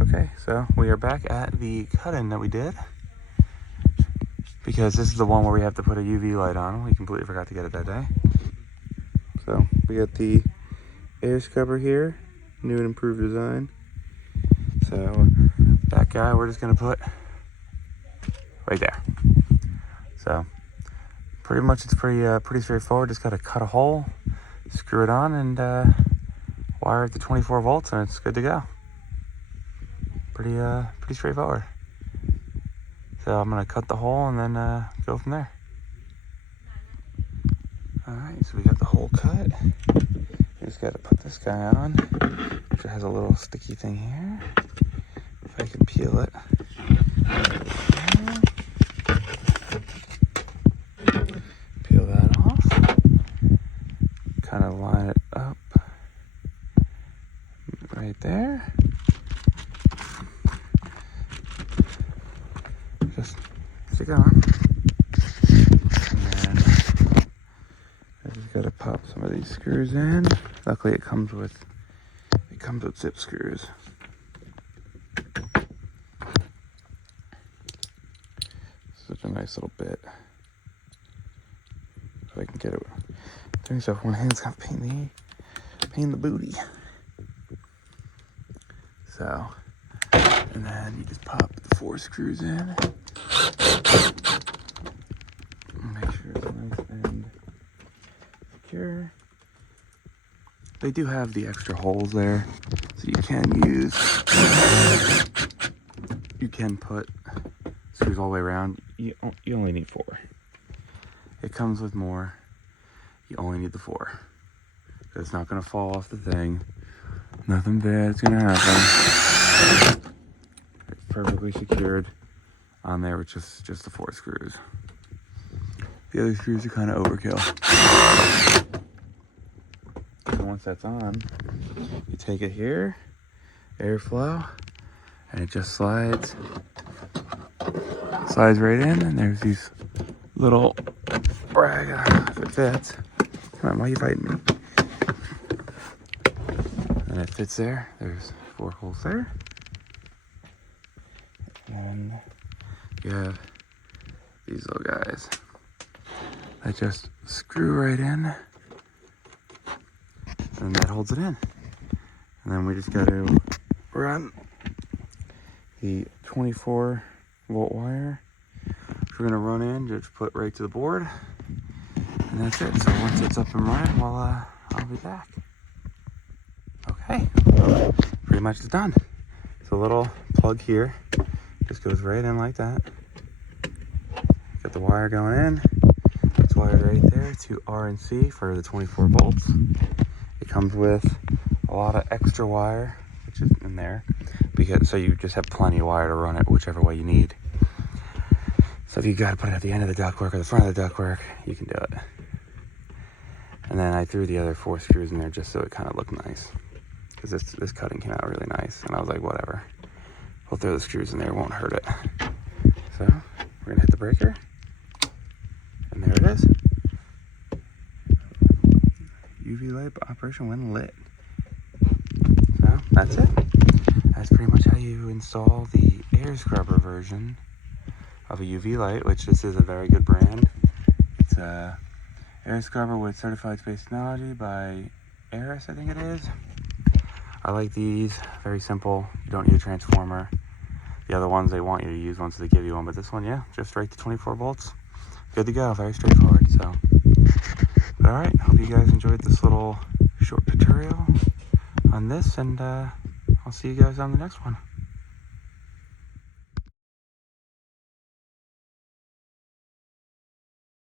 Okay, so we are back at the cut-in that we did, because this is the one where we have to put a UV light on. We completely forgot to get it that day. So we got the air scrubber here, new and improved design. So that guy we're just gonna put right there. So pretty much it's pretty straightforward. Just gotta cut a hole, screw it on, and wire it to 24 volts, and it's good to go. Pretty straightforward. So I'm gonna cut the hole and then go from there. All right, so we got the hole cut. Just gotta put this guy on, which has a little sticky thing here. If I can peel it. Peel that off. Kind of line it up right there. Just stick it on. And then I just gotta pop some of these screws in. Luckily it comes with zip screws. Such a nice little bit. If I can get it. Doing stuff with one hand's kind of pain in the booty. So, and then you just pop the 4 screws in. Make sure it's nice and secure. They do have the extra holes there, so you can put screws all the way around. You only need 4. It comes with more. You only need the 4. It's not gonna fall off the thing. Nothing bad's gonna happen. It's perfectly secured on there with just the 4 screws. The other screws are kind of overkill. So once that's on, you take it here, airflow, and it just slides right in, and there's these little brag if it fits. Come on, why are you fighting me? And it fits there. There's 4 holes there. And you have these little guys that just screw right in, and that holds it in. And then we just got to run the 24 volt wire, which we're gonna run in, just put right to the board, and that's it. So once it's up and running, well, I'll be back. Okay, pretty much it's done. So a little plug here, just goes right in like that. Got the wire going in. It's wired right there to R and C for the 24 volts. It comes with a lot of extra wire, which is in there, because so you just have plenty of wire to run it whichever way you need. So if you got to put it at the end of the ductwork or the front of the ductwork, you can do it. And then I threw the other 4 screws in there just so it kind of looked nice, because this cutting came out really nice, and I was like, whatever, we'll throw the screws in there, it won't hurt it. So we're gonna hit the breaker, and there it is. UV light operation when lit. So that's it. That's pretty much how you install the air scrubber version of a UV light, which this is a very good brand. It's a air scrubber with certified space technology by AERUS, I think it is. I like these, very simple. You don't need a transformer. The other ones, they want you to use one, so they give you one, but this one, yeah, just right to 24 volts. Good to go, very straightforward. So, but all right, hope you guys enjoyed this little short tutorial on this, and I'll see you guys on the next one.